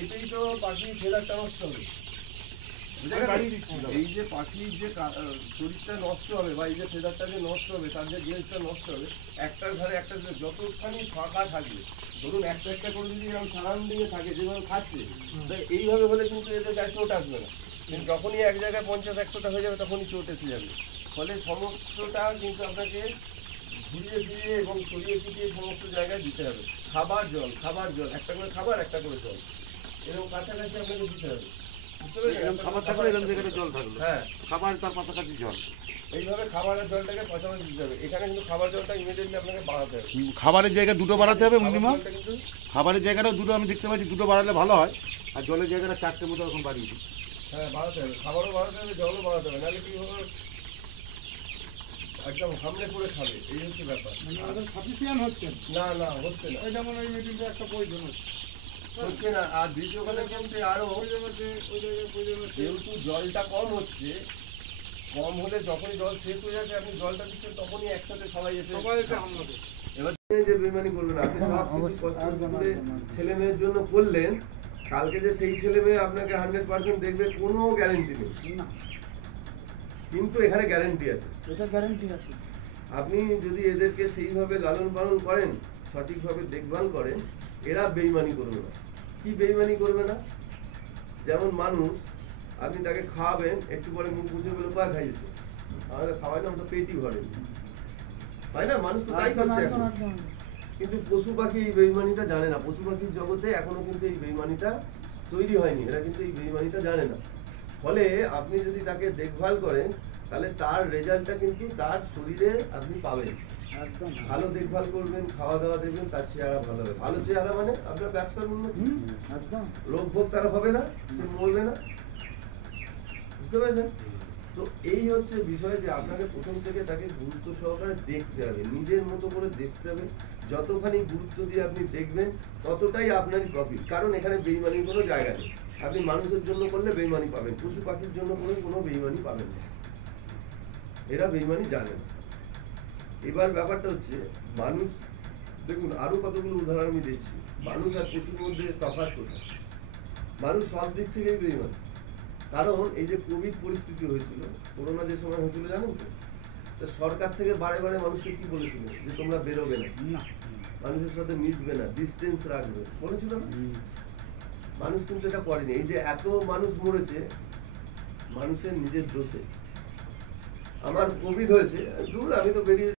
এতেই তো পাখির ফেদারটা নষ্ট হবে। এই যে পাখির যে শরীরটা নষ্ট হবে বা এই যে ফেদারটা যে নষ্ট হবে, তার যে গেজটা নষ্ট হবে, একটার ঘরে একটা যতখানি ফাঁকা থাকবে, ধরুন একটা একটা করে যদি এরকম সারাউন্ডিং এ থাকে যেভাবে খাচ্ছে, এইভাবে হলে কিন্তু এদের গায়ে চোট আসবে না। কিন্তু যখনই এক জায়গায় 50-100টা হয়ে যাবে তখনই চোট এসে যাবে। ফলে সমস্তটা কিন্তু আপনাকে ঘুরিয়ে ফিরিয়ে এবং ছড়িয়ে ছিটিয়ে সমস্ত জায়গায় দিতে হবে। খাবার জল একটা করে খাবার, একটা করে জল, এরকম কাছাকাছি আপনাকে দিতে হবে। খাবার থাকলে এরকম জায়গাটা জল থাকলো, হ্যাঁ, খাবার তার পাশাপাশি জল, এইভাবে খাবারের জলটাকে পাশাপাশি দিতে হবে। এখানে কিন্তু খাবার জলটা ইমিডিয়েটলি আপনাকে বাড়াতে হবে। খাবারের জায়গা দুটো বাড়াতে হবে মিনিমাম। খাবারের জায়গাটাও দুটো আমি দেখতে পাচ্ছি, দুটো বাড়ালে ভালো হয়। আর জলের জায়গাটা 4টে মতো এখন বাড়িয়ে দিই। হ্যাঁ, বাড়াতে হবে, খাবারও বাড়াতে হবে, জলও বাড়াতে হবে, নাহলে কি হবে, একদম হামলে করে খাবে। এই হচ্ছে ব্যাপার। সাফিসিয়েন্ট হচ্ছে না, হচ্ছে না। যেমন ওই মিটিংটা একটা প্রয়োজন হচ্ছে না। আর দ্বিতীয় কথা কি হচ্ছে, আরো যেহেতু জলটা কম হচ্ছে, কম হলে যখনই জল শেষ হয়ে যাচ্ছে, আপনি জলটা দিচ্ছেন, তখনই একসাথে সবাই এসে এবার যে বেইমানি করবেন, আপনি সব কিছু কষ্ট করে ছেলে মেয়ের জন্য করলেন, কালকে যে সেই ছেলে মেয়ে আপনাকে 100% দেখবে কোনো গ্যারেন্টি নেই, কিন্তু এখানে গ্যারেন্টি আছে। এটা গ্যারেন্টি আছে। আপনি যদি এদেরকে সেইভাবে লালন পালন করেন, সঠিকভাবে দেখভাল করেন, এরা বেইমানি করবে না। কি বেইমানি করবে না? যেমন মানুষ, আপনি তাকে খাওয়াবেন, একটু পরে মুখ মুছে বলে পা খাইয়েছে, আমাদের খাওয়াই না, তো পেটই ভরে, তাই না? মানুষ তো তাই করছে এখন। কিন্তু পশু পাখি এই বেইমানিটা জানে না। পশু পাখির জগতে এখনো কিন্তু এই বেইমানিটা তৈরি হয়নি, এরা কিন্তু এই বেইমানিটা জানে না। ফলে আপনি যদি তাকে দেখভাল করেন, তাহলে তার রেজাল্টটা কিন্তু তার শরীরে আপনি পাবেন। ভালো দেখভাল করবেন, খাওয়া দাওয়া দেখবেন, তার চেহারা ভালো হবে। ভালো চেহারা মানে আপনার ব্যবসার উন্নতি, রোগ ভোগ তার হবে না, সে মরবে না। বুঝতে পেরেছেন? তো এই হচ্ছে বিষয়, যে আপনাকে প্রথম থেকে তাকে গুরুত্ব সহকারে দেখতে হবে, নিজের মতো করে দেখতে হবে। যতখানি গুরুত্ব দিয়ে আপনি দেখবেন, ততটাই আপনারই প্রফিট। কারণ এখানে বেইমানির কোনো জায়গা নেই। আপনি মানুষের জন্য করলে বেইমানি পাবেন, পশু পাখির জন্য করে কোনো বেইমানি পাবেন না। এরা বেইমানি জানে না। এবার ব্যাপারটা হচ্ছে, মানুষ দেখুন, আরো কতগুলো উদাহরণ আমি দিচ্ছি। মানুষ আর পশুর মধ্যে তফাৎ কোথায়? মানুষ সব দিক থেকেই বেইমান। কারণ এই যে কোভিড পরিস্থিতি হয়েছিল, করোনা যে সময় হয়েছিল, জানেন তো, সরকার থেকে বারে বারে মানুষকে কি বলেছিল, যে তোমরা বেরোবে না, মানুষের সাথে মিশবে না, ডিস্টেন্স রাখবে, বলেছিল না? মানুষ কিন্তু এটা করেনি। এই যে এত মানুষ মরেছে, মানুষের নিজের দোষে। আমার কোভিড হয়েছে, দূর, আমি তো বেরিয়ে